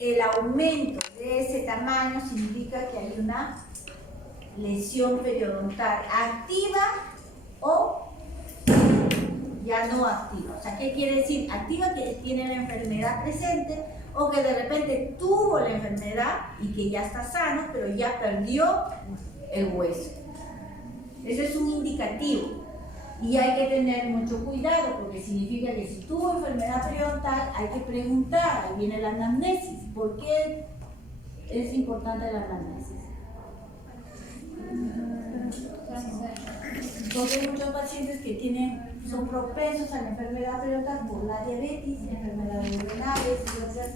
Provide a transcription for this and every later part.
el aumento de ese tamaño significa que hay una lesión periodontal activa o ya no activa. O sea, ¿qué quiere decir? Activa, que tiene la enfermedad presente, o que de repente tuvo la enfermedad y que ya está sano, pero ya perdió el hueso. Ese es un indicativo. Y hay que tener mucho cuidado, porque significa que si tuvo enfermedad periodontal hay que preguntar, ahí viene la anamnesis. ¿Por qué es importante la anamnesis? Porque hay muchos pacientes que son propensos a la enfermedad periodontal por la diabetes, enfermedades renales y otras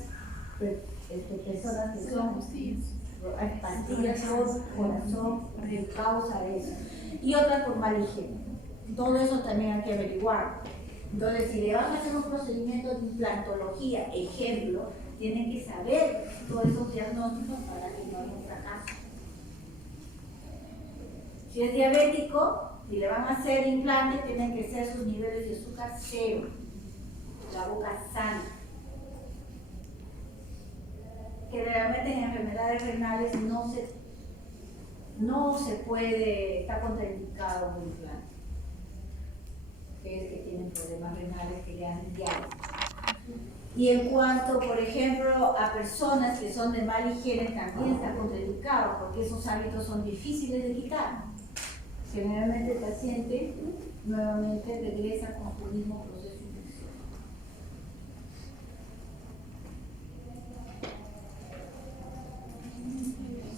personas que son pastillas por corazón que causa eso, y otras por mal higiene. Todo eso también hay que averiguar. Entonces, si le van a hacer un procedimiento de implantología, ejemplo, tienen que saber todos esos diagnósticos para que no haya un fracaso. Si es diabético, si le van a hacer implante, tienen que ser sus niveles de azúcar cero, la boca sana. Que realmente en enfermedades renales no se puede, está contraindicado un implante. Que tienen problemas renales que le hacen diálisis. Y en cuanto, por ejemplo, a personas que son de mala higiene, también está contraindicado, porque esos hábitos son difíciles de quitar. Generalmente el paciente nuevamente regresa con su mismo proceso de infección.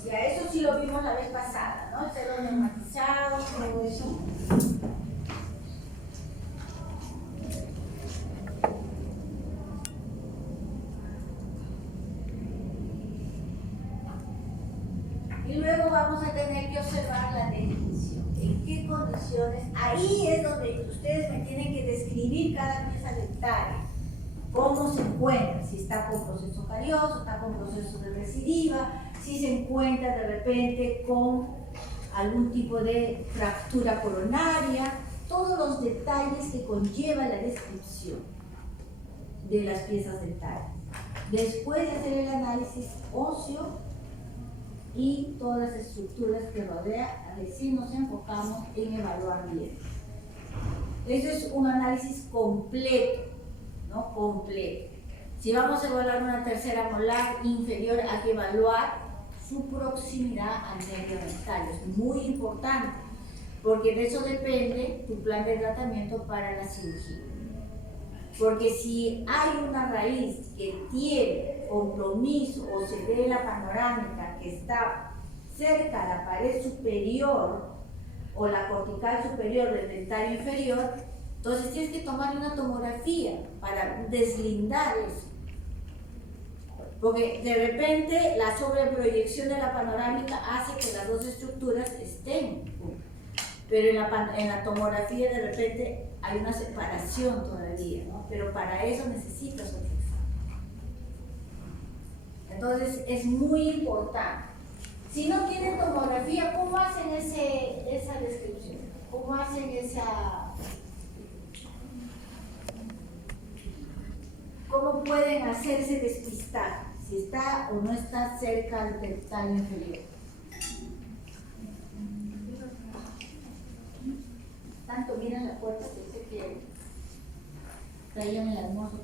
Ya eso sí lo vimos la vez pasada, ¿no? Cero neumatizado, todo eso. Y luego vamos a tener que observar la definición. ¿En qué condiciones? Ahí es donde ustedes me tienen que describir cada pieza de detalle. Cómo se encuentra, si está con proceso carioso, está con proceso de recidiva, si se encuentra de repente con algún tipo de fractura coronaria, todos los detalles que conlleva la descripción de las piezas dentales. Después de hacer el análisis óseo y todas las estructuras que rodean, recién nos enfocamos en evaluar bien. Eso es un análisis completo, ¿no? Completo. Si vamos a evaluar una tercera molar inferior, hay que evaluar su proximidad al nervio dental. Es muy importante, porque de eso depende tu plan de tratamiento para la cirugía. Porque si hay una raíz que tiene compromiso o se ve la panorámica que está cerca a la pared superior o la cortical superior del dentario inferior, entonces tienes que tomar una tomografía para deslindar eso. Porque de repente la sobreproyección de la panorámica hace que las dos estructuras estén, pero en la tomografía de repente hay una separación todavía, ¿no? Pero para eso necesitas otro examen. Entonces es muy importante. Si no tienen tomografía, ¿cómo hacen esa descripción? ¿Cómo hacen ¿Cómo pueden hacerse despistar si está o no está cerca del dental inferior? Tanto miran la puerta que sé que traían el almuerzo.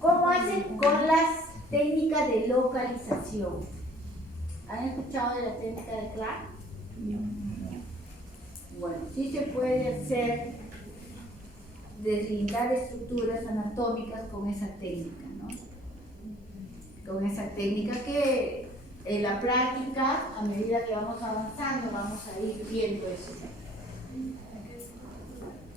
¿Cómo hacen con las técnicas de localización? ¿Han escuchado de la técnica de Clark? No. Bueno, sí se puede hacer deslindar estructuras anatómicas con esa técnica, ¿no? Con esa técnica que en la práctica, a medida que vamos avanzando, vamos a ir viendo eso.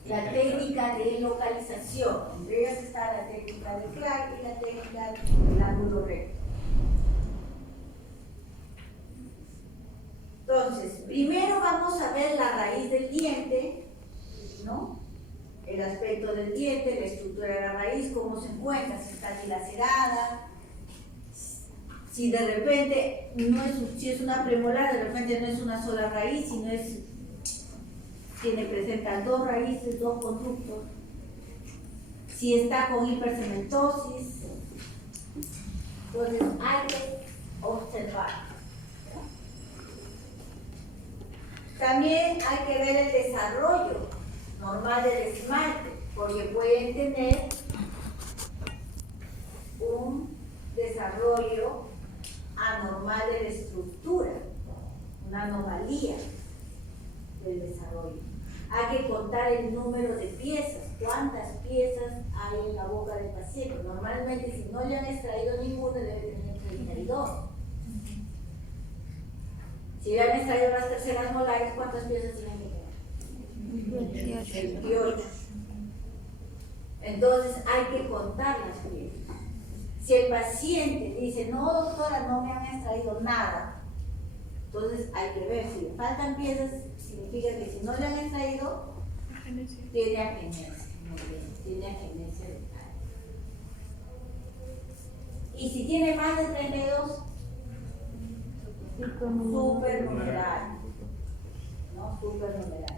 La técnica de localización, entre ellas está la técnica de Clark y la técnica del ángulo recto. Entonces, primero vamos a ver la raíz del diente, ¿no? El aspecto del diente, la estructura de la raíz, cómo se encuentra, si está dilacerada, si de repente si es una premolar, de repente no es una sola raíz, sino presenta dos raíces, dos conductos. Si está con hipercementosis, Entonces hay que observar. También hay que ver el desarrollo normal del esmalte, porque pueden tener un desarrollo anormal de la estructura, una anomalía del desarrollo. Hay que contar el número de piezas, cuántas piezas hay en la boca del paciente. Normalmente, si no le han extraído ninguna, debe tener 32. Si le han extraído las terceras molares, ¿cuántas piezas tienen que tener? 28. Entonces hay que contar las piezas. Si el paciente dice, no doctora, no me han extraído nada, entonces hay que ver si le faltan piezas, significa que si no le han extraído, tiene agenesia. Muy bien, tiene agenesia dental. Y si tiene más de 32, supernumeral. ¿No? Supernumeral.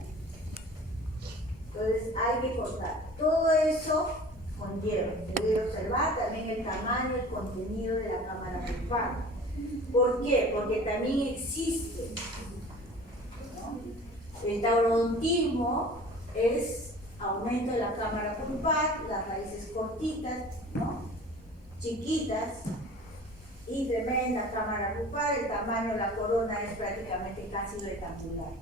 Entonces hay que contar. Todo eso conlleva, se debe observar también el tamaño, el contenido de la cámara pulpar. ¿Por qué? Porque también existe, ¿no? El taurodontismo es aumento de la cámara pulpar, las raíces cortitas, ¿no? Chiquitas, y tremenda cámara pulpar, el tamaño de la corona es prácticamente casi rectangular.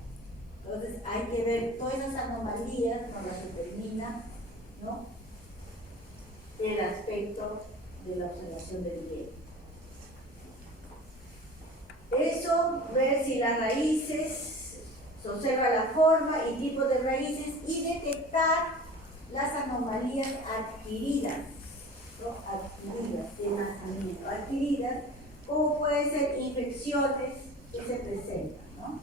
Entonces hay que ver todas esas anomalías, nos las determina, ¿no?, el aspecto de la observación del diente. Eso, ver si las raíces, se observa la forma y tipo de raíces y detectar las anomalías adquiridas, ¿no? Adquiridas de nacimiento, adquiridas, como pueden ser infecciones que se presentan, ¿no?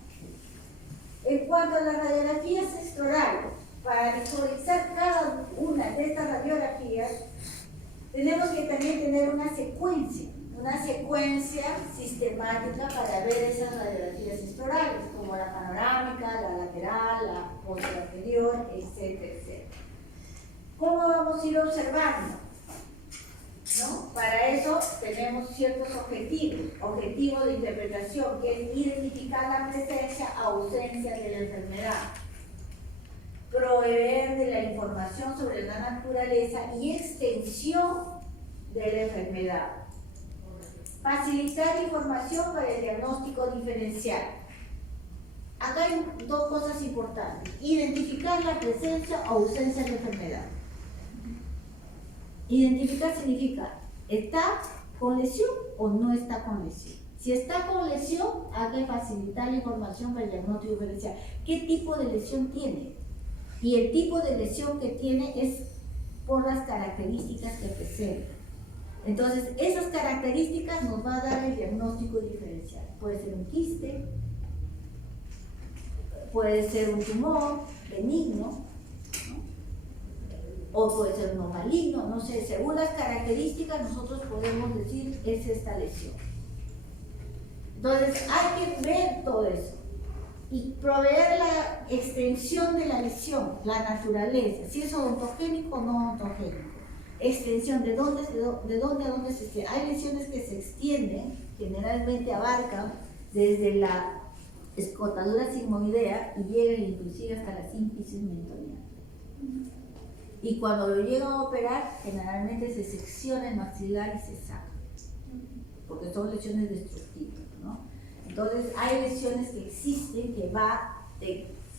En cuanto a las radiografías extraorales, para visualizar cada una de estas radiografías, tenemos que también tener una secuencia sistemática para ver esas radiografías extraorales, como la panorámica, la lateral, la posterior, etcétera, etcétera. ¿Cómo vamos a ir observando? ¿No? Para eso tenemos ciertos objetivos de interpretación, que es identificar la presencia o ausencia de la enfermedad, proveer de la información sobre la naturaleza y extensión de la enfermedad, facilitar información para el diagnóstico diferencial. Acá hay dos cosas importantes: identificar la presencia o ausencia de la enfermedad. Identificar significa, ¿está con lesión o no está con lesión? Si está con lesión, hay que facilitar la información para el diagnóstico diferencial. ¿Qué tipo de lesión tiene? Y el tipo de lesión que tiene es por las características que presenta. Entonces, esas características nos va a dar el diagnóstico diferencial. Puede ser un quiste, puede ser un tumor benigno, ¿no?, o puede ser uno maligno, no sé, según las características nosotros podemos decir es esta lesión. Entonces hay que ver todo eso y proveer la extensión de la lesión, la naturaleza, si es odontogénico o no odontogénico, extensión de dónde a dónde se extiende. Hay lesiones que se extienden, generalmente abarcan desde la escotadura sigmoidea y llegan inclusive hasta la sínfisis mentoniana. Y cuando lo llegan a operar, generalmente se secciona el maxilar y se saca, porque son lesiones destructivas, ¿no? Entonces hay lesiones que existen que va,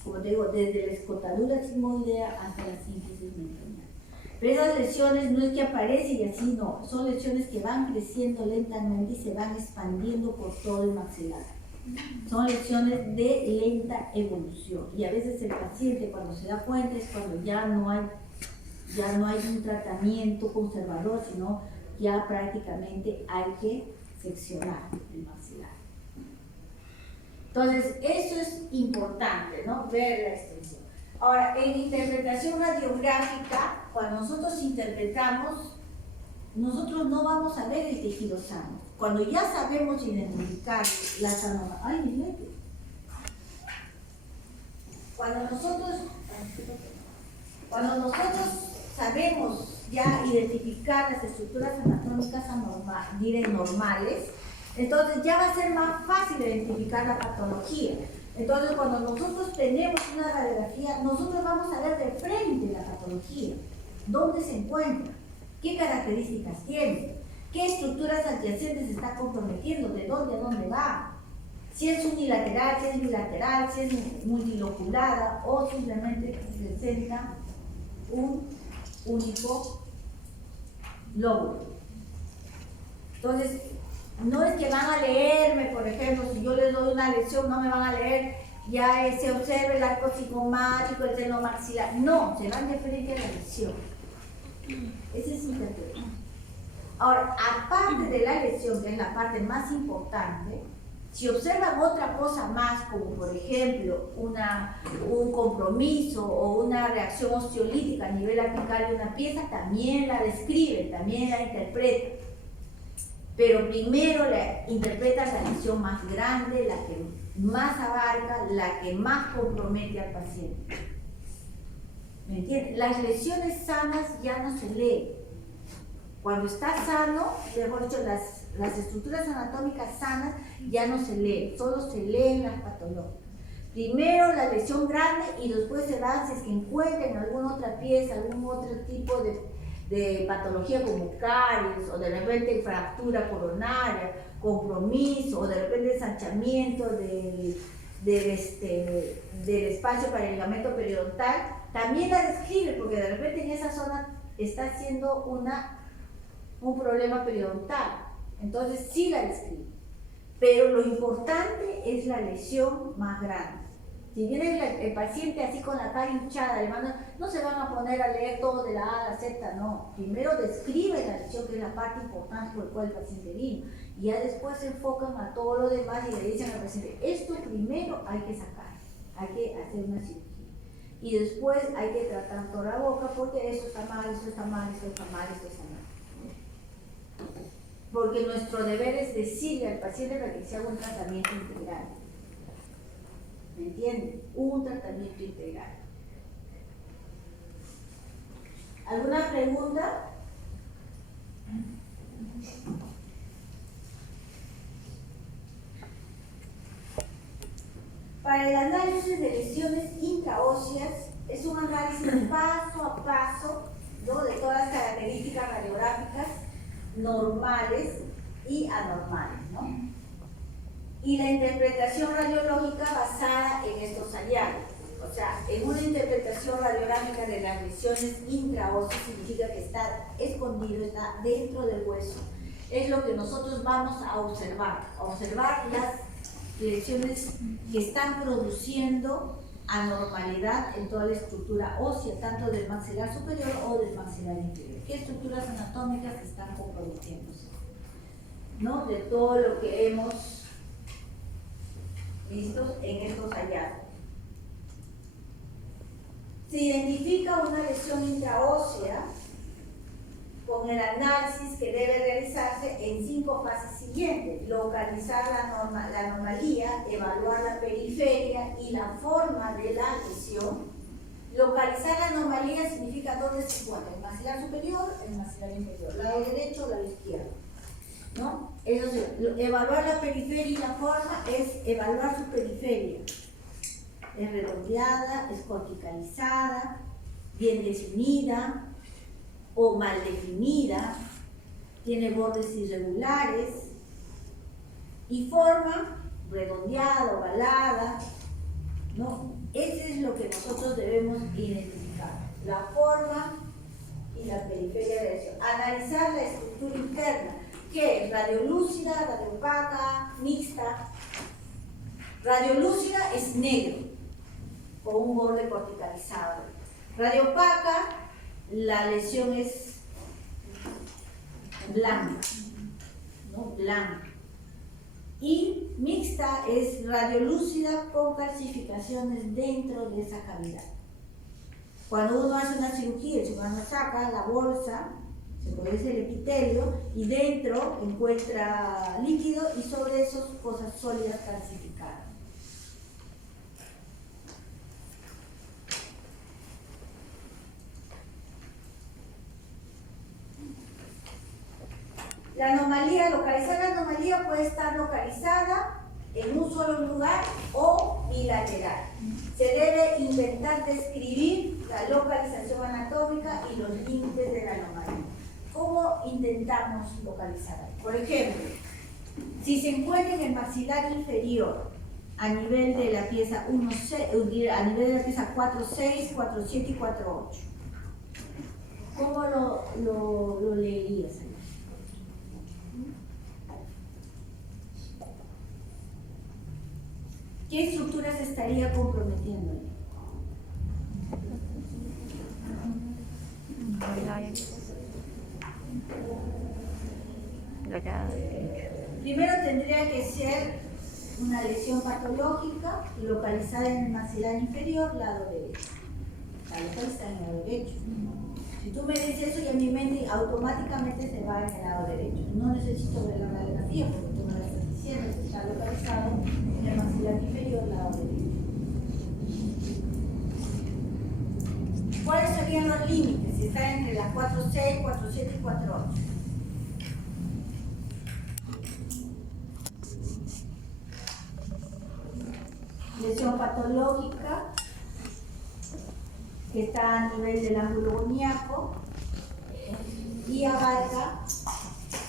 como te digo, desde la escotadura sigmoidea hasta la sínfisis mentoniana. Pero esas lesiones no es que aparecen y así, no, son lesiones que van creciendo lentamente y se van expandiendo por todo el maxilar. Son lesiones de lenta evolución y a veces el paciente, cuando se da cuenta, es cuando ya no hay un tratamiento conservador, sino ya prácticamente hay que seccionar el maxilar. Entonces, eso es importante, ¿no? Ver la extensión. Ahora, en interpretación radiográfica, cuando nosotros interpretamos, nosotros no vamos a ver el tejido sano. Cuando ya sabemos identificar las anomalías, cuando nosotros sabemos ya identificar las estructuras anatómicas normales, entonces ya va a ser más fácil identificar la patología. Entonces, cuando nosotros tenemos una radiografía, nosotros vamos a ver de frente la patología, dónde se encuentra, qué características tiene, qué estructuras adyacentes está comprometiendo, de dónde a dónde va, si es unilateral, si es bilateral, si es multiloculada o simplemente presenta un único lóbulo. Entonces, no es que van a leerme, por ejemplo, si yo les doy una lección, no me van a leer, ya se observa el arco cigomático, el seno maxilar. No, se van de frente a la lesión. Ese es interpretar. Ahora, aparte de la lesión, que es la parte más importante, si observan otra cosa más, como por ejemplo un compromiso o una reacción osteolítica a nivel apical de una pieza, también la describen, también la interpretan. Pero primero interpretan la lesión más grande, la que más abarca, la que más compromete al paciente. ¿Me entienden? Las lesiones sanas ya no se leen. Cuando está sano, mejor dicho, las estructuras anatómicas sanas ya no se leen, solo se leen las patológicas. Primero la lesión grande y después se va, si es que encuentran alguna otra pieza, algún otro tipo de patología como caries o de repente fractura coronaria, compromiso o de repente ensanchamiento del espacio para el ligamento periodontal, también la describe porque de repente en esa zona está haciendo un problema periodontal. Entonces sí la describe. Pero lo importante es la lesión más grande. Si viene el paciente así con la cara hinchada, no se van a poner a leer todo de la A a la Z, no. Primero describe la lesión, que es la parte importante por la cual el paciente vino. Y ya después se enfocan a todo lo demás y le dicen al paciente, esto primero hay que sacar, hay que hacer una cirugía. Y después hay que tratar toda la boca porque esto está mal, esto está mal, esto está mal, esto está mal. Porque nuestro deber es decirle al paciente para que se haga un tratamiento integral. ¿Me entienden? Un tratamiento integral. ¿Alguna pregunta? Para el análisis de lesiones intraóseas es un análisis paso a paso, ¿no?, de todas las características radiográficas normales y anormales, ¿no? Y la interpretación radiológica basada en estos hallazgos. O sea, en una interpretación radiográfica de las lesiones intraóseas significa que está escondido, está dentro del hueso. Es lo que nosotros vamos a observar las lesiones que están produciendo anormalidad en toda la estructura ósea, tanto del maxilar superior o del maxilar inferior. ¿Qué estructuras anatómicas están comprometiéndose? ¿No? De todo lo que hemos visto en estos hallazgos. Se identifica una lesión intraósea con el análisis que debe realizarse en 5 fases siguientes: localizar la anomalía, evaluar la periferia y la forma de la lesión. Localizar la anomalía significa dónde se encuentra el maxilar superior, el maxilar inferior, lado derecho o lado izquierdo, ¿no? Eso sí, evaluar la periferia y la forma es evaluar su periferia. Es redondeada, es corticalizada, bien definida o mal definida, tiene bordes irregulares, y forma redondeada, ovalada, ¿no? Eso es lo que nosotros debemos identificar, la forma y la periferia de la lesión. Analizar la estructura interna, que es radiolúcida, radiopaca, mixta. Radiolúcida es negro, con un borde corticalizado. Radiopaca, la lesión es blanca, ¿no? Blanca. Y mixta es radiolúcida con calcificaciones dentro de esa cavidad. Cuando uno hace una cirugía, el cirujano saca la bolsa, se produce el epitelio y dentro encuentra líquido y sobre eso cosas sólidas calcificadas. La anomalía, localizar la anomalía puede estar localizada en un solo lugar o bilateral. Se debe intentar describir la localización anatómica y los límites de la anomalía. ¿Cómo intentamos localizar? Por ejemplo, si se encuentra en el maxilar inferior a nivel de la pieza 1, a nivel de la pieza 4.6, 4.7 y 4.8, ¿cómo lo leerías? ¿Qué estructuras estaría comprometiendo? Primero tendría que ser una lesión patológica localizada en el maxilar inferior, lado derecho. La lesión está en el lado derecho. Si tú me dices eso, ya mi mente automáticamente se va en el lado derecho. No necesito ver la radiografía porque tú me lo estás diciendo que está localizado en el maxilar inferior, lado derecho. ¿Cuáles serían los límites? Si está entre las 4.6, 4.7 y 4.8. Lesión patológica que está a nivel del ángulo boniaco y abarca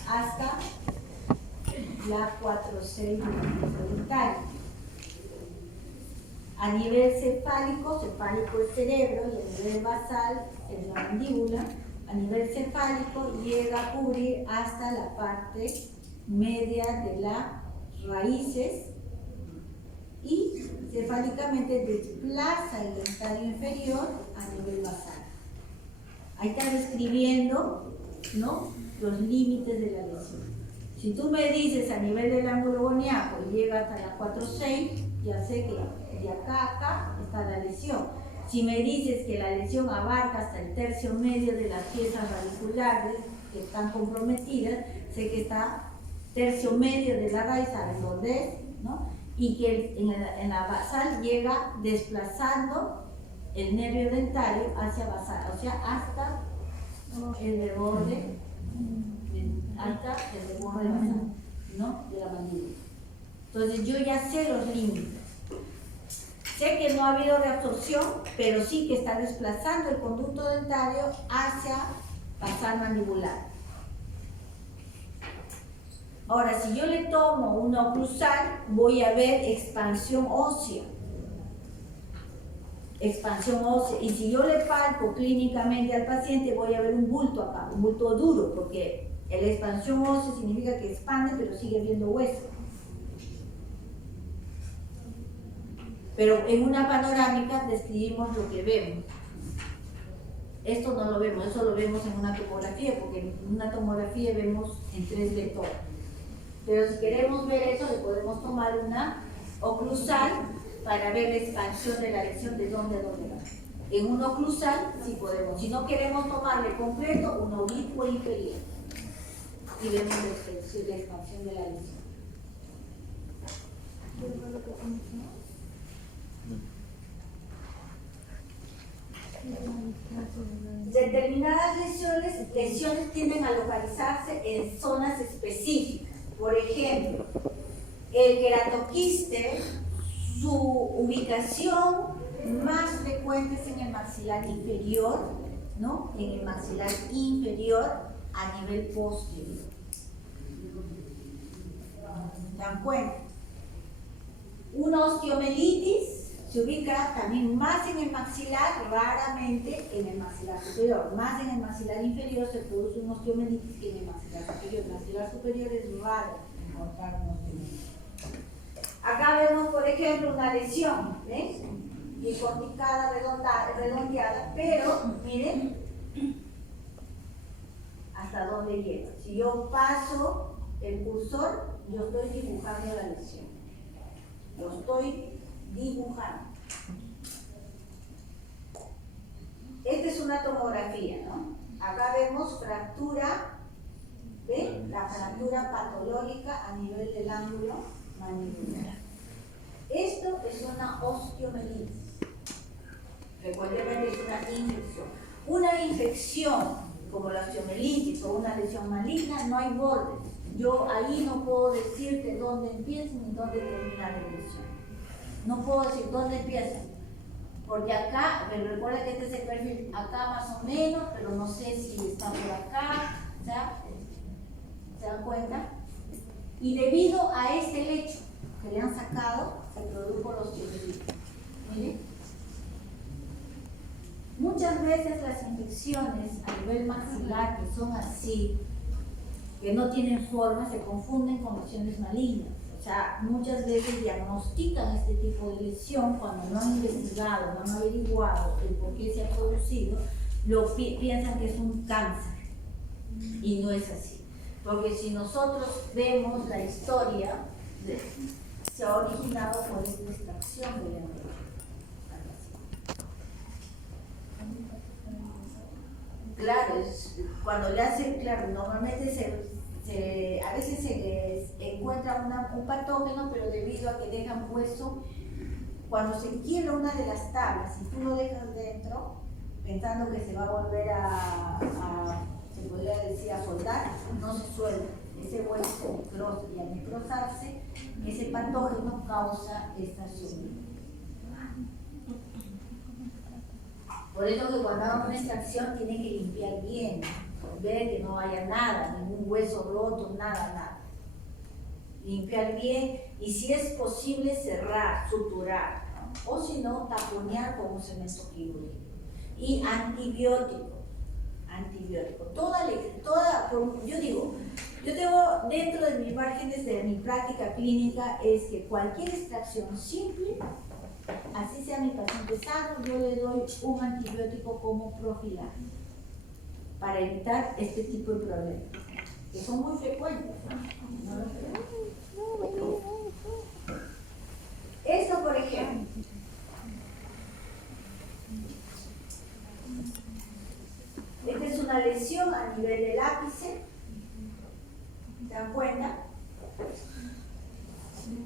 hasta la 4.6 frontal. A nivel cefálico es cerebro, y a nivel basal es la mandíbula. A nivel cefálico llega a cubrir hasta la parte media de las raíces y cefálicamente desplaza el dentario inferior a nivel basal. Ahí está describiendo, ¿no?, los límites de la lesión. Si tú me dices a nivel del ángulo boniaco y llega hasta la 4.6, ya sé que de acá a acá está la lesión. Si me dices que la lesión abarca hasta el tercio medio de las piezas radiculares que están comprometidas, sé que está tercio medio de la raíz, ¿sabes dónde es?, ¿no? Y que en la basal llega desplazando el nervio dentario hacia basal, o sea, hasta el borde, basal, ¿no?, de la mandíbula. Entonces yo ya sé los límites. Sé que no ha habido reabsorción, pero sí que está desplazando el conducto dentario hacia basal mandibular. Ahora, si yo le tomo una oclusal, voy a ver expansión ósea. Expansión ósea. Y si yo le palpo clínicamente al paciente, voy a ver un bulto acá, un bulto duro, porque la expansión ósea significa que expande, pero sigue viendo hueso. Pero en una panorámica describimos lo que vemos. Esto no lo vemos, eso lo vemos en una tomografía, porque en una tomografía vemos en 3D todo. Pero si queremos ver eso, le podemos tomar una oclusal para ver la expansión de la lesión de dónde a dónde va. En una oclusal sí podemos. Si no queremos tomarle completo, un oblicuo inferior. Y vemos la expansión de la lesión. Determinadas lesiones tienden a localizarse en zonas específicas. Por ejemplo, el queratoquiste, su ubicación más frecuente es en el maxilar inferior, ¿no?, en el maxilar inferior a nivel posterior. ¿Se dan cuenta? Una osteomelitis se ubica también más en el maxilar, raramente en el maxilar superior. Más en el maxilar inferior se produce una osteomelitis que en el maxilar superior. El maxilar superior es raro encontrar una osteomelitis. Acá vemos, por ejemplo, una lesión, ¿ves? Bicorticada, redondeada, pero miren hasta dónde llega. Si yo paso el cursor, yo estoy dibujando la lesión. Lo estoy dibujando. Esta es una tomografía, ¿no? Acá vemos fractura, ¿ve? La fractura patológica a nivel del ángulo mandibular. Esto es una osteomelitis. Recuerden que es una infección. Una infección como la osteomielitis o una lesión maligna, no hay bordes. Yo ahí no puedo decirte dónde empieza ni dónde termina la lesión. No puedo decir dónde empieza. Porque acá, pero recuerda que este es el perfil, acá más o menos, pero no sé si está por acá, ¿se dan cuenta? Y debido a este lecho que le han sacado, se produjo la osteomielitis. Miren. Muchas veces las infecciones a nivel maxilar, que son así, que no tienen forma, se confunden con lesiones malignas. O sea, muchas veces diagnostican este tipo de lesión cuando no han investigado, no han averiguado el por qué se ha producido, piensan que es un cáncer. Y no es así. Porque si nosotros vemos la historia, se ha originado por esta extracción del embrión. Claro, cuando le hacen, claro, normalmente a veces se les encuentra un patógeno, pero debido a que dejan hueso, cuando se quiebra una de las tablas, si tú lo dejas dentro, pensando que se va a volver se podría decir, a soldar, no se suelda. Ese hueso se necrosa y al necrosarse, ese patógeno causa esta sobrevivencia. Por eso que cuando hagan una extracción tienen que limpiar bien, ver que no haya nada, ningún hueso roto, nada. Limpiar bien y si es posible cerrar, suturar, ¿no? O si no, taponear con un cemento quirúrgico. Y antibiótico. Yo tengo dentro de mis márgenes de mi práctica clínica es que cualquier extracción simple, así sea mi paciente sano, yo le doy un antibiótico como profiláctico para evitar este tipo de problemas, que son muy frecuentes. Esto, por ejemplo, esta es una lesión a nivel del ápice, ¿se dan cuenta?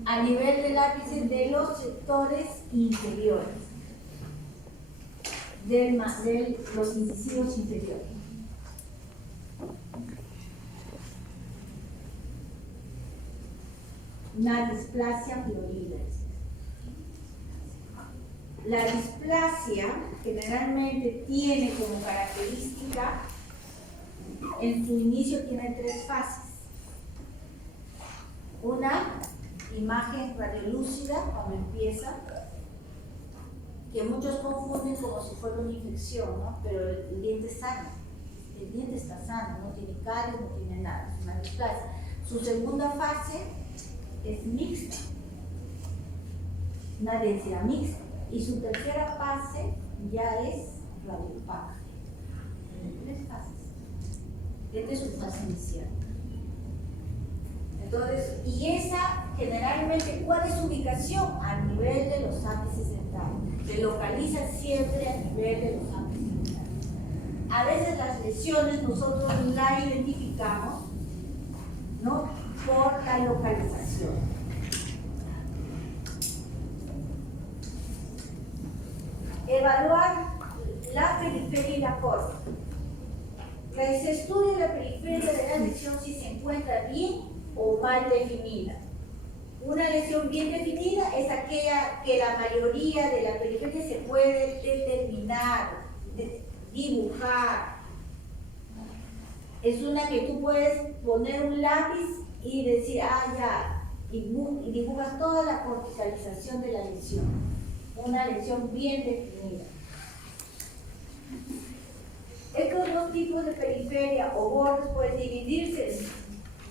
A nivel del ápice de los sectores inferiores, de los incisivos inferiores. Una displasia florida. La displasia generalmente tiene como característica, en su inicio tiene 3 fases. Una imagen radiolúcida cuando empieza, que muchos confunden como si fuera una infección, ¿no? Pero el diente es sano, el diente está sano, no tiene caries, no tiene nada, es una displasia. Su segunda fase es mixta, una densidad mixta, y su tercera fase ya es radiopaca. 3 fases. Esta es su fase inicial. Entonces, y esa generalmente, ¿cuál es su ubicación? A nivel de los ápices centrales. Se localiza siempre a nivel de los ápices centrales. A veces las lesiones nosotros la identificamos, ¿no?, por la localización. Evaluar la periferia y la corva. Se estudia la periferia de la lesión si se encuentra bien o mal definida. Una lesión bien definida es aquella que la mayoría de la periferia se puede determinar, dibujar. Es una que tú puedes poner un lápiz y decir, ya, y dibujas toda la corticalización de la lesión. Una lesión bien definida. Estos 2 tipos de periferia o bordes pueden dividirse en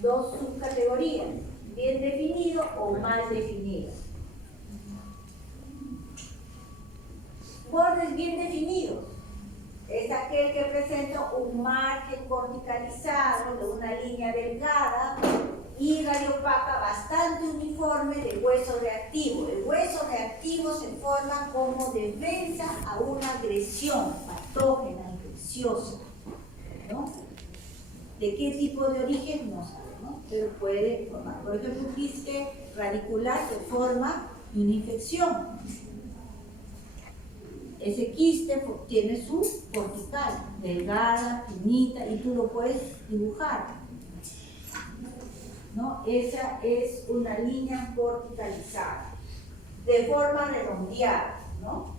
2 subcategorías, bien definido o mal definido. Bordes bien definidos es aquel que presenta un margen corticalizado de una línea delgada y radiopaca bastante uniforme de hueso reactivo. El hueso reactivo se forma como defensa a una agresión patógena, infecciosa, ¿no? ¿De qué tipo de origen? No sabemos, pero puede formar. Por ejemplo, un quiste radicular que forma una infección. ese quiste tiene su cortical, delgada, finita, y tú lo puedes dibujar, ¿no? Esa es una línea corticalizada, de forma redondeada, ¿no?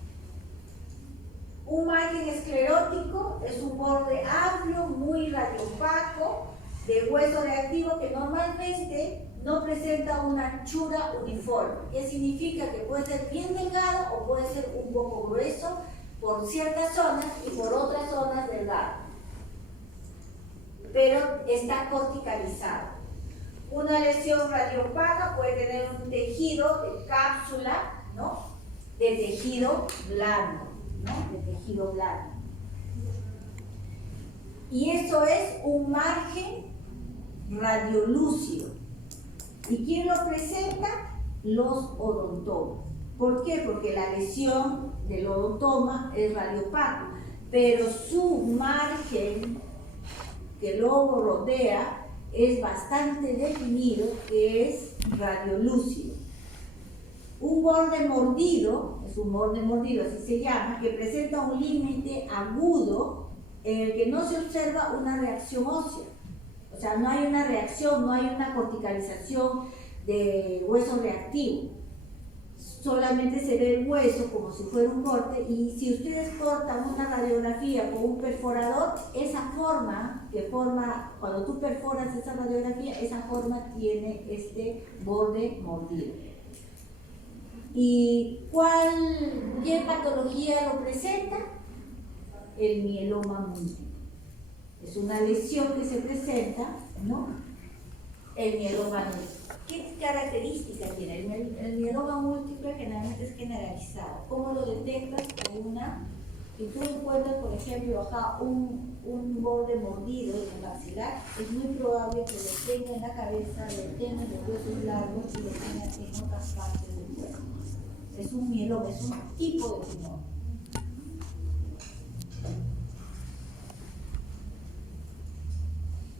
Un margen esclerótico es un borde amplio, muy radiopaco, de hueso reactivo que normalmente no presenta una anchura uniforme. ¿Qué significa? Que puede ser bien delgado o puede ser un poco grueso por ciertas zonas y por otras zonas delgado. Pero está corticalizado. Una lesión radiopaca puede tener un tejido de cápsula, ¿no? De tejido blando, ¿no? De tejido blando. Y eso es un margen radiolúcido. ¿Y quién lo presenta? Los odontomas. ¿Por qué? Porque la lesión del odontoma es radiopaco, pero su margen que lo rodea es bastante definido, que es radiolúcido. Un borde mordido, es un borde mordido, así se llama, que presenta un límite agudo en el que no se observa una reacción ósea. O sea, no hay una reacción, no hay una corticalización de hueso reactivo. Solamente se ve el hueso como si fuera un corte, y si ustedes cortan una radiografía con un perforador, esa forma que forma, cuando tú perforas esa radiografía, esa forma tiene este borde mordido. ¿Y qué patología lo presenta? El mieloma múltiple. Es una lesión que se presenta, ¿no? El mieloma múltiple. ¿Qué características tiene? El mieloma múltiple generalmente es generalizado. ¿Cómo lo detectas? Con una, si tú encuentras, por ejemplo, acá un borde mordido en el maxilar, es muy probable que lo tenga en la cabeza, lo tenga en los huesos largos y lo tenga en otras partes del cuerpo. Es un mieloma, es un tipo de tumor.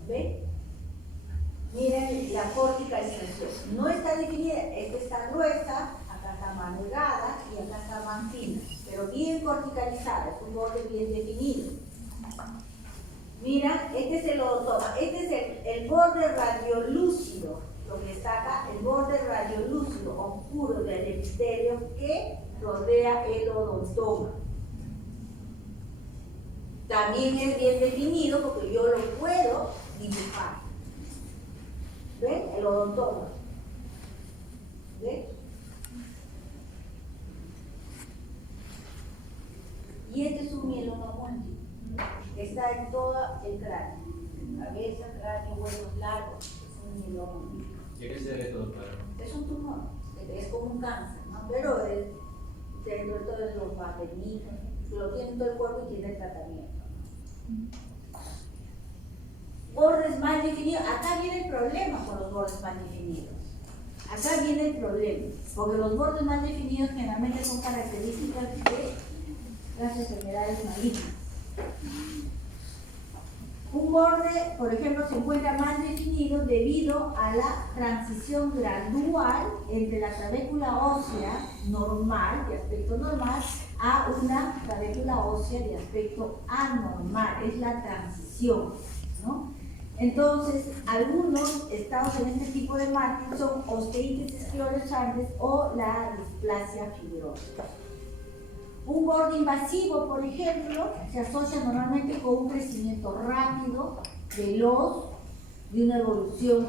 ¿Ven? Miren la corticalización. No está definida, esta está gruesa, acá está más delgada y acá está más fina, pero bien corticalizada, es un borde bien definido. Mira, este es el odontoma, este es el borde radiolúcido, lo que está acá, el borde radiolúcido oscuro del epitelio que rodea el odontoma. También es bien definido porque yo lo puedo dibujar. ¿Ven? El odontoma. ¿Ven? Y este es un mieloma múltiple. Está en todo el cráneo. Cabeza, cráneo, huesos largos. Es un mieloma múltiple. ¿Y qué se debe todo para? Es un tumor. Es como un cáncer, ¿no? Pero dentro de todos los más benignos, lo tiene todo el cuerpo y tiene tratamiento. Bordes mal definidos. Acá viene el problema con los bordes mal definidos. Acá viene el problema, porque los bordes mal definidos generalmente son características de las enfermedades malignas. Un borde, por ejemplo, se encuentra mal definido debido a la transición gradual entre la trabécula ósea normal, de aspecto normal, a una trabécula ósea de aspecto anormal. Es la transición, ¿no? Entonces, algunos estados en este tipo de margen son osteitis esclerosante o la displasia fibrosa. Un borde invasivo, por ejemplo, se asocia normalmente con un crecimiento rápido, veloz, de una evolución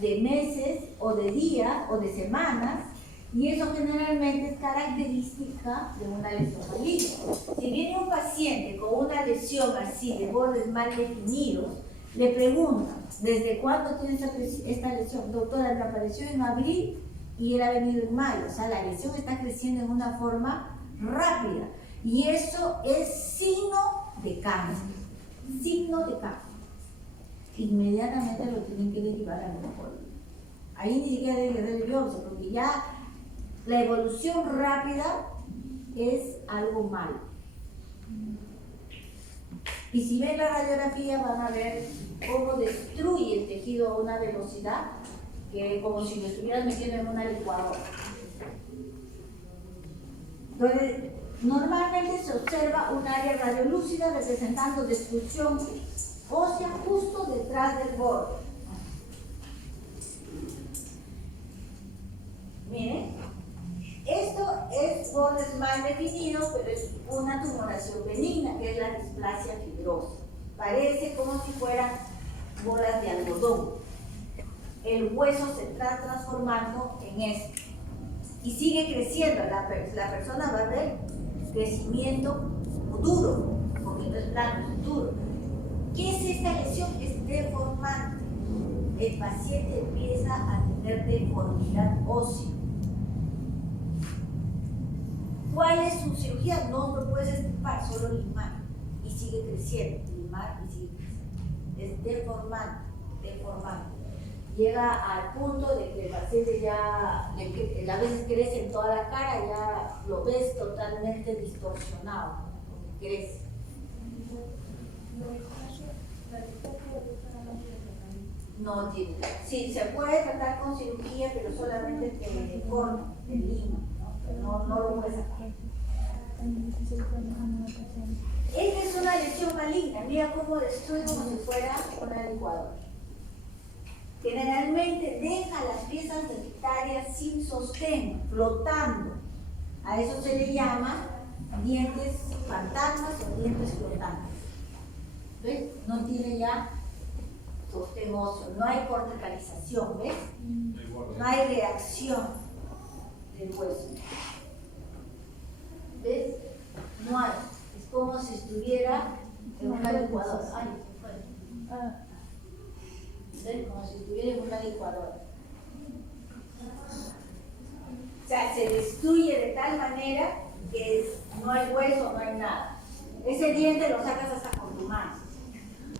de meses o de días o de semanas, y eso generalmente es característica de una lesión maligna. Si viene un paciente con una lesión así de bordes mal definidos, le preguntan, ¿desde cuándo tiene esta lesión? Doctora, me apareció en abril y él ha venido en mayo. O sea, la lesión está creciendo en una forma rápida. Y eso es signo de cáncer. Signo de cáncer. Inmediatamente lo tienen que derivar a oncología. Ahí ni siquiera debe hacer biopsia, porque ya la evolución rápida es algo malo. Y si ven la radiografía van a ver cómo destruye el tejido a una velocidad que como si lo estuvieras metiendo en una licuadora. Entonces, Normalmente se observa un área radiolúcida representando destrucción ósea justo detrás del borde. Miren, esto es bordes mal definidos, pero es una tumoración benigna, que es la displasia fibrosa. Parece como si fueran bolas de algodón. El hueso se está transformando en esto y sigue creciendo. La persona va a ver crecimiento duro, porque no es plano, es duro. ¿Qué es esta lesión? Es deformante. El paciente empieza a tener deformidad ósea. ¿Cuál es su cirugía? No lo puedes extirpar, solo limar. Y sigue creciendo, limar y sigue creciendo. Es deformante, deformante. Llega al punto de que el paciente ya, a veces crece en toda la cara, ya lo ves totalmente distorsionado, porque crece. No tiene. Sí, se puede tratar con cirugía, pero solamente que corta, el lima, ¿no? No lo puede sacar. Esta es una lesión maligna. Mira cómo destruye como si fuera una licuadora. Generalmente deja las piezas dentarias sin sostén, flotando. A eso se le llama dientes fantasmas o dientes flotantes. ¿Ves? No tiene ya sostén óseo, no hay corticalización, ¿ves? No hay reacción del hueso. ¿Ves? No hay. Es como si estuviera en una licuadora. Ay, ¿ves? Como si estuviera en una licuadora. O sea, se destruye de tal manera que no hay hueso, no hay nada. Ese diente lo sacas hasta con tu mano.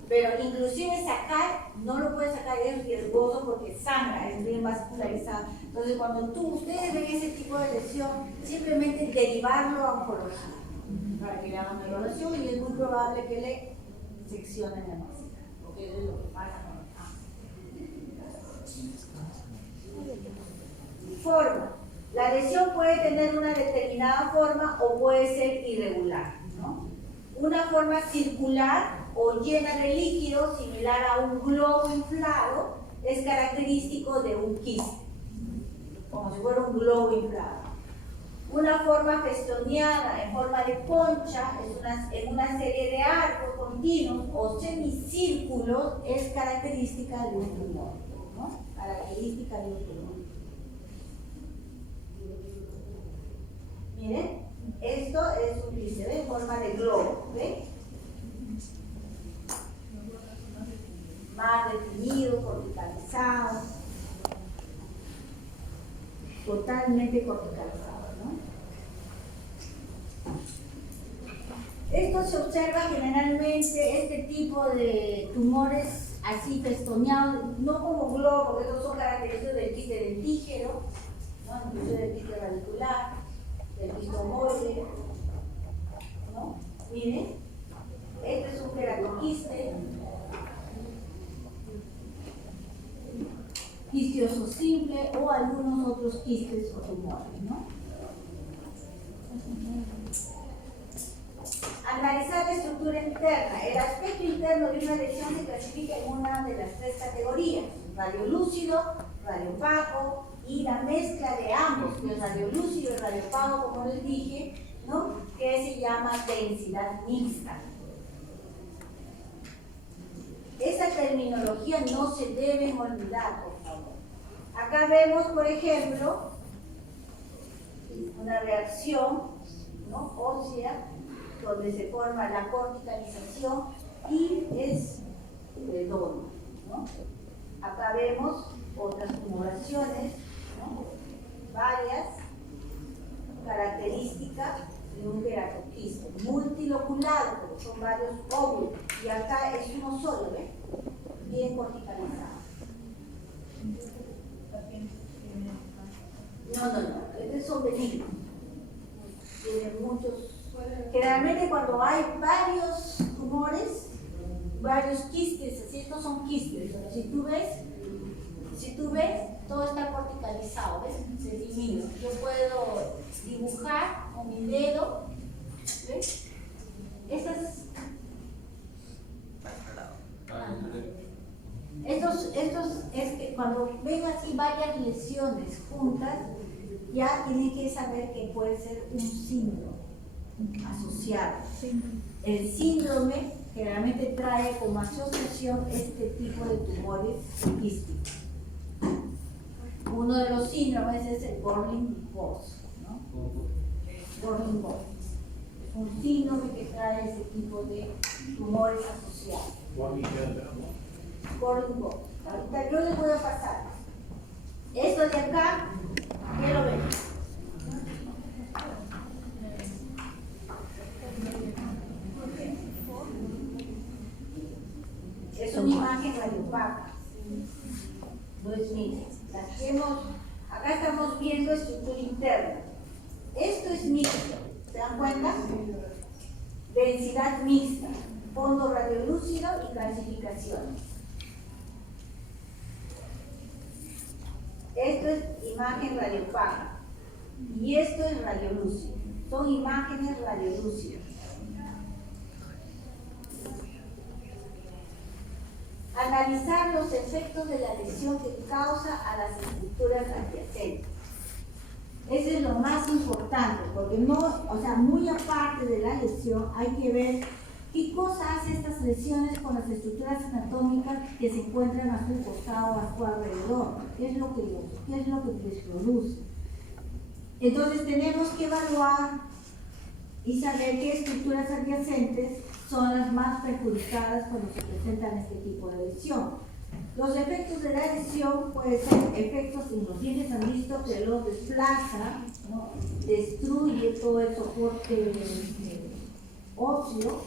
Pero inclusive sacar, no lo puedes sacar, es riesgoso porque sangra, es bien vascularizado. Entonces cuando ustedes ven ese tipo de lesión, simplemente derivarlo a oncología para que le hagan una evaluación y es muy probable que le seccionen la masita, porque eso es lo que pasa con el cáncer. Forma. La lesión puede tener una determinada forma o puede ser irregular, ¿no? Una forma circular o llena de líquido similar a un globo inflado es característico de un quiste, como si fuera un globo inflado. Una forma festoneada en forma de concha en una serie de arcos continuos o semicírculos es característica de un tumor, ¿no? Característica de un tumor. Miren, esto es un quiste en forma de globo, ¿ven? Más definido, corticalizado, totalmente corticalizado, ¿no? Esto se observa generalmente, este tipo de tumores así festoneados, no como globo, porque estos son característicos del quiste dentígero, ¿no? Incluso del quiste radicular, del quiste ovoide, ¿no? Miren, este es un queratoquiste. Quistioso simple o algunos otros quistes o tumores, ¿no? Analizar la estructura interna. El aspecto interno de una lesión se clasifica en una de las tres categorías: radiolúcido, radiopaco y la mezcla de ambos, el radiolúcido y el radiopaco, como les dije, ¿no? Que se llama densidad mixta. Esa terminología no se debe olvidar, por favor. Acá vemos, por ejemplo, una reacción, ¿no? ósea, donde se forma la corticalización y es redondo, ¿no? Acá vemos otras tumoraciones, ¿no? Varias características de un queratoquiste, multiloculado, porque son varios óvulos, y acá es uno solo, ¿ven? Bien corticalizado. No, estos son benignos. Tienen muchos. Generalmente cuando hay varios tumores, varios quistes, así estos son quistes, pero si tú ves, todo está corticalizado, ¿ves? Se divide. Yo puedo dibujar con mi dedo ¿Ves? Es que cuando ven así varias lesiones juntas, ya tienen que saber que puede ser un síndrome asociado. El síndrome generalmente trae como asociación este tipo de tumores quísticos. Uno de los síndromes es el Gorlin-Boss, ¿no? Gorlin-Boss. Es un síndrome que trae ese tipo de tumores asociados. Gorlin-Boss. Ahorita yo les voy a pasar. Esto de acá, ¿qué lo ven? Es una imagen radiopaca. Pues miren, acá estamos viendo estructura interna. Esto es mixto, ¿se dan cuenta? Densidad mixta, fondo radiolúcido y calcificaciones. Esto es imagen radiopaca y esto es radiolúcido. Son imágenes radiolúcidas. Analizar los efectos de la lesión que causa a las estructuras adyacentes. Eso es lo más importante, porque no, o sea, muy aparte de la lesión, hay que ver qué cosa hace estas lesiones con las estructuras anatómicas que se encuentran a su costado, a su alrededor. ¿Qué es lo que les produce? Entonces tenemos que evaluar y saber qué estructuras adyacentes son las más perjudicadas cuando se presentan este tipo de lesión. Los efectos de la lesión pueden ser efectos en los dientes, han visto que los desplaza, ¿no? Destruye todo el soporte óseo.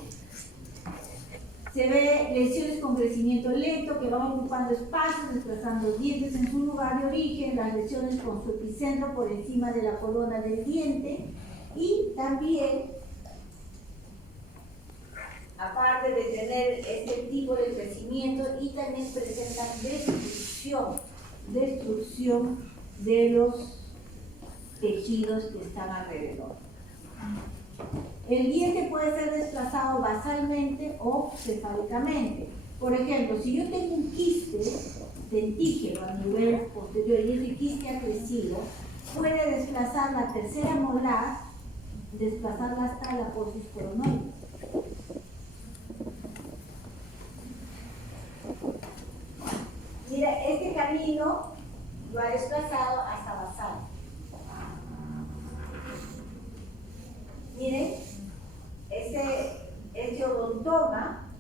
Se ve lesiones con crecimiento lento que van ocupando espacios, desplazando dientes en su lugar de origen, las lesiones con su epicentro por encima de la corona del diente y también, aparte de tener este tipo de crecimiento, y también presentan destrucción de los tejidos que están alrededor. El diente puede ser desplazado basalmente o cefálicamente. Por ejemplo, si yo tengo un quiste dentígeno a nivel posterior y ese quiste ha crecido, puede desplazar la tercera molar, desplazarla hasta la apófisis coronoide. Mira, este camino lo ha desplazado hasta basal. Miren, este odontoma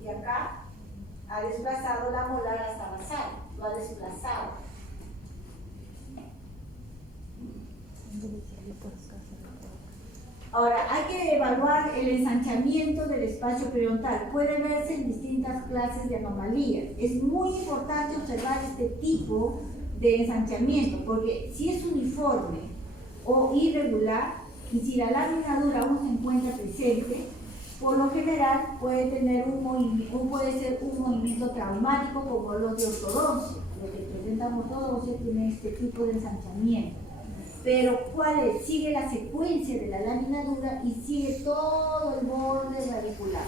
de acá ha desplazado la molar hasta basal, lo ha desplazado. Ahora, hay que evaluar el ensanchamiento del espacio periodontal. Puede verse en distintas clases de anomalías. Es muy importante observar este tipo de ensanchamiento, porque si es uniforme o irregular, y si la lámina dura aún se encuentra presente, por lo general puede ser un movimiento traumático como los de ortodoncia. Los que presentan ortodoncia tienen este tipo de ensanchamiento. Pero ¿cuál es? Sigue la secuencia de la lámina dura y sigue todo el borde radicular.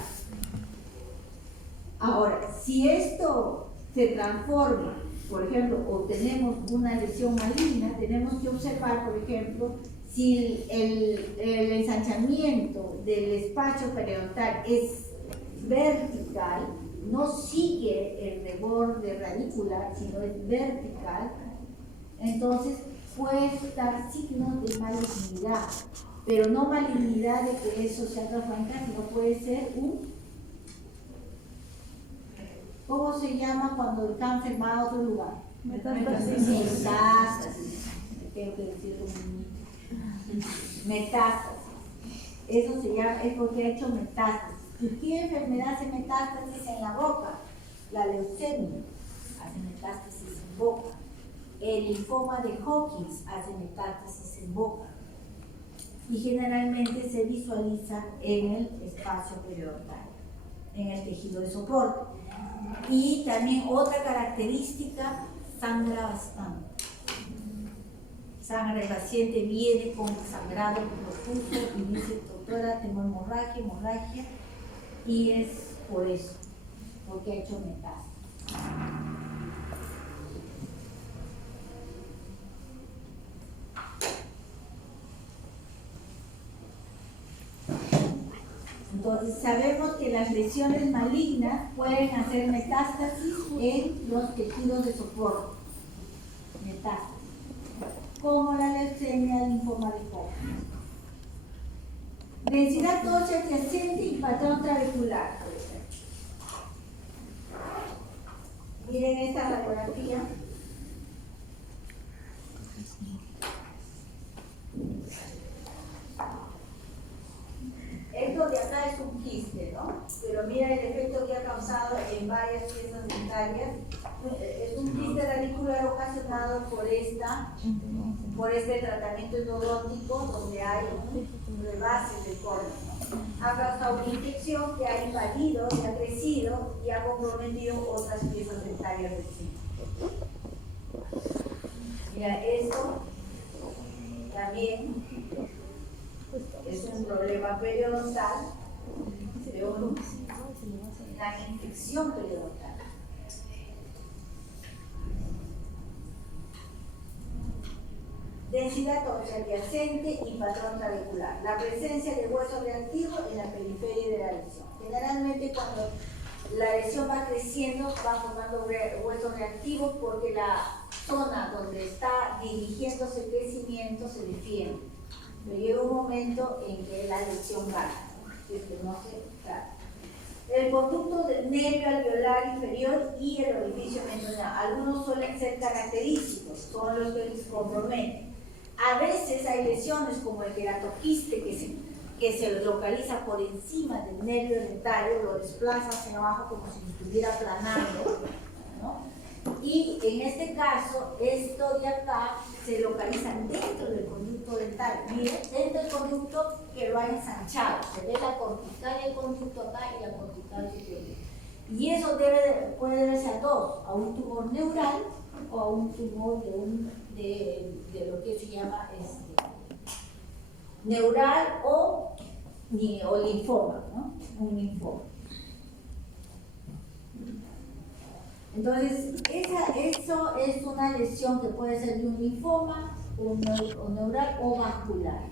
Ahora, si esto se transforma, por ejemplo, o tenemos una lesión maligna, tenemos que observar, por ejemplo, si el ensanchamiento del espacio periodontal es vertical, no sigue el reborde radicular, sino es vertical, entonces puede dar signos de malignidad, pero no malignidad de que eso sea transplantado, sino puede ser ¿cómo se llama cuando el cáncer va a otro lugar? Metástasis. Tengo que decirlo metástasis. Eso se llama, es porque ha hecho metástasis. ¿Y qué enfermedad hace metástasis en la boca? La leucemia hace metástasis en boca. El linfoma de Hodgkin hace metástasis en boca. Y generalmente se visualiza en el espacio periodontal, en el tejido de soporte. Y también otra característica, sangra bastante. Sangra, el paciente viene con sangrado profuso y dice, doctora, tengo hemorragia, y es por eso, porque ha hecho metástasis. Entonces sabemos que las lesiones malignas pueden hacer metástasis en los tejidos de soporte. Metástasis. Como la leucemia, el linfoma de Hodgkin. Densidad ósea adyacente y patrón trabecular. Miren esta radiografía. Esto de acá es un quiste, ¿no? Pero mira el efecto que ha causado en varias piezas dentarias. Es un quiste radicular ocasionado por este tratamiento endodóntico donde hay un rebase del córneo. Ha causado una infección que ha invadido, que ha crecido y ha comprometido otras piezas dentarias del sitio. Mira, esto también es un problema periodontal de una infección periodontal. Densidad ósea adyacente y patrón trabecular. La presencia de hueso reactivo en la periferia de la lesión. Generalmente cuando la lesión va creciendo va formando hueso reactivo porque la zona donde está dirigiéndose el crecimiento se defiende. Pero llega un momento en que la lesión gana, si es que no se trata. El conducto del nervio alveolar inferior y el orificio mencionado. Algunos suelen ser característicos, son los que les comprometen. A veces hay lesiones como el queratoquiste que se localiza por encima del nervio dentario, lo desplaza hacia abajo como si estuviera aplanando, ¿no? Y en este caso, esto de acá se localiza dentro del conducto dental. Miren, dentro del conducto que lo ha ensanchado. Se ve la cortical del conducto acá y la cortical superior. Y eso puede deberse a dos, a un tumor neural o a un tumor de lo que se llama neural o linfoma, ¿no? Un linfoma. Entonces, eso es una lesión que puede ser de un linfoma, o neural o vascular.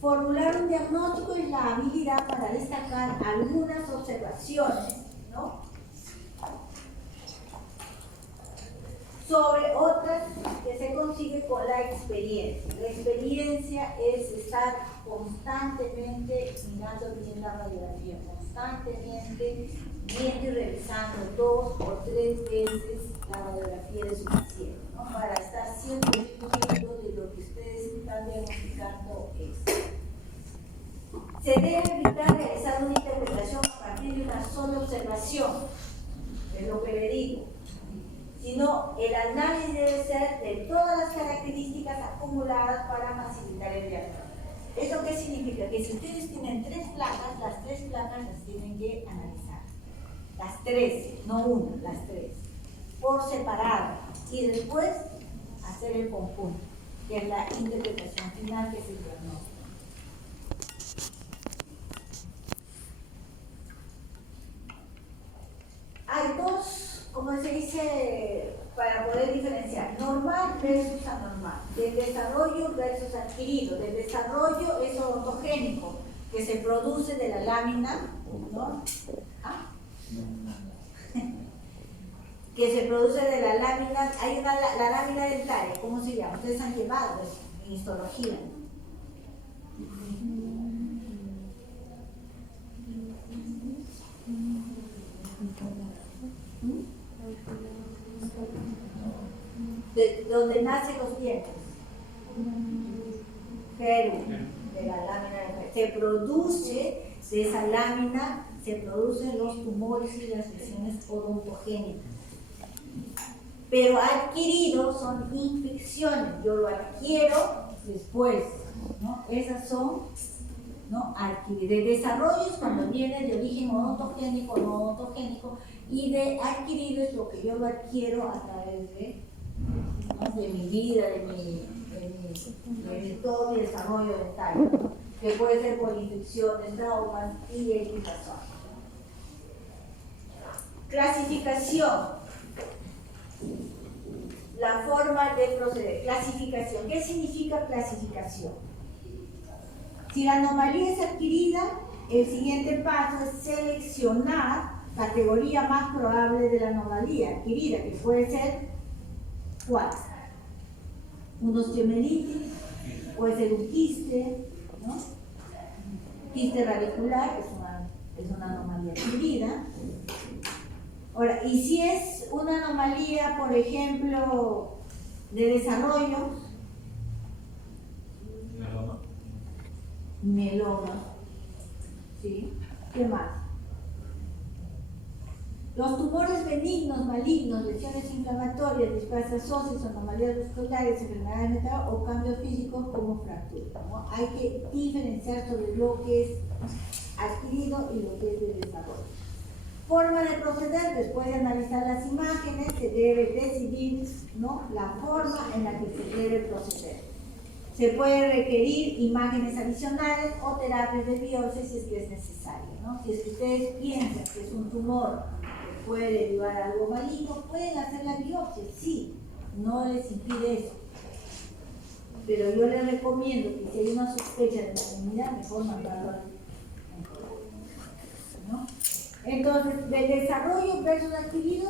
Formular un diagnóstico es la habilidad para destacar algunas observaciones, ¿no?, sobre otras que se consigue con la experiencia. La experiencia es estar constantemente mirando bien la radiografía, constantemente viendo y revisando 2 o 3 veces la radiografía de su paciente, ¿no?, para estar siempre seguro de lo que ustedes están diagnosticando es. Se debe evitar realizar una interpretación a partir de una sola observación, es lo que le digo, sino el análisis debe ser de todas las características acumuladas para facilitar el diagnóstico. ¿Eso qué significa? Que si ustedes tienen 3 placas, las 3 placas las tienen que analizar. Las 3, no una, las 3, por separado, y después hacer el conjunto, que es la interpretación final, que es el diagnóstico. Hay dos, como se dice, para poder diferenciar, normal versus anormal, del desarrollo versus adquirido. Del desarrollo es odontogénico, que se produce de la lámina, ¿no?, que se produce de la lámina, hay la lámina dentaria, ¿cómo se llama? Ustedes han llevado en histología. De donde nacen los dientes. Ferum, de la lámina dentaria. Se produce de esa lámina, se producen los tumores y las lesiones odontogénicas. Pero adquiridos son infecciones, yo lo adquiero después, ¿no? Esas son, ¿no?, adquiridos. De desarrollo es cuando viene de origen odontogénico o no odontogénico, y de adquirido es lo que yo lo adquiero a través de, ¿no?, de mi vida, de todo mi desarrollo dental, ¿no? Que puede ser por infecciones, traumas y X razón. Clasificación. La forma de proceder. Clasificación. ¿Qué significa clasificación? Si la anomalía es adquirida, el siguiente paso es seleccionar categoría más probable de la anomalía adquirida, que puede ser ¿cuál? Un osteomelitis, puede ser un quiste, ¿no? Quiste radicular, que es una anomalía adquirida. Ahora, y si es una anomalía, por ejemplo, de desarrollo, meloma, ¿sí? ¿Qué más? Los tumores benignos, malignos, lesiones inflamatorias, displasias óseas, anomalías vasculares, enfermedades metabólicas o cambios físicos como fracturas, ¿no? Hay que diferenciar sobre lo que es adquirido y lo que es de desarrollo. Forma de proceder: después de analizar las imágenes, se debe decidir, ¿no?, la forma en la que se debe proceder. Se puede requerir imágenes adicionales o terapias de biopsia si es que es necesario, ¿no? Si es que ustedes piensan que es un tumor que puede derivar a algo maligno, pueden hacer la biopsia, sí, no les impide eso. Pero yo les recomiendo que si hay una sospecha de malignidad, mejor mandarlo al oncólogo, ¿no? Entonces, del desarrollo versus adquirido,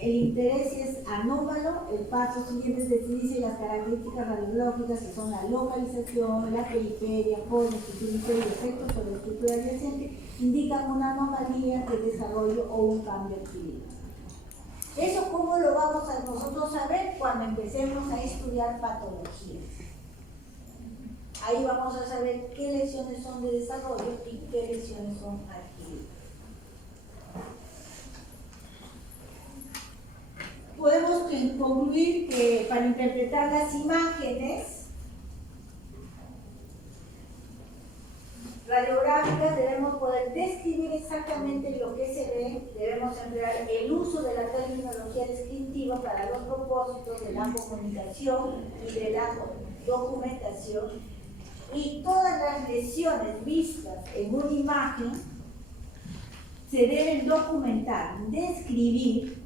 el interés es anómalo. El paso siguiente es decidirse las características radiológicas, que son la localización, la periferia, forma, estructura y efectos sobre la estructura adyacente, indican una anomalía de desarrollo o un cambio adquirido. ¿Eso cómo lo vamos a nosotros saber? Cuando empecemos a estudiar patologías. Ahí vamos a saber qué lesiones son de desarrollo y qué lesiones son adquiridas. Podemos concluir que para interpretar las imágenes radiográficas debemos poder describir exactamente lo que se ve. Debemos emplear el uso de la terminología descriptiva para los propósitos de la comunicación y de la documentación, y todas las lesiones vistas en una imagen se deben documentar, describir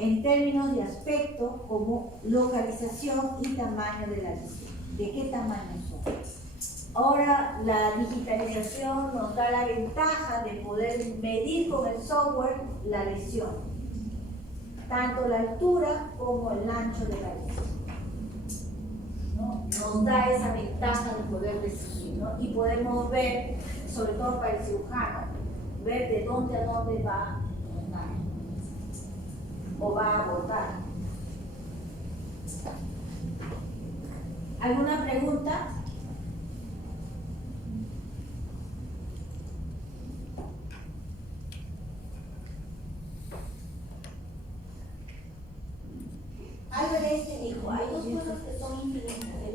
en términos de aspecto como localización y tamaño de la lesión. ¿De qué tamaño son? Ahora la digitalización nos da la ventaja de poder medir con el software la lesión, tanto la altura como el ancho de la lesión, ¿no? Nos da esa ventaja de poder decidir, ¿no? Y podemos ver, sobre todo para el cirujano, ver de dónde a dónde va o va a abordar. ¿Alguna pregunta? Albert Einstein dijo, hay dos cosas que son infinitas.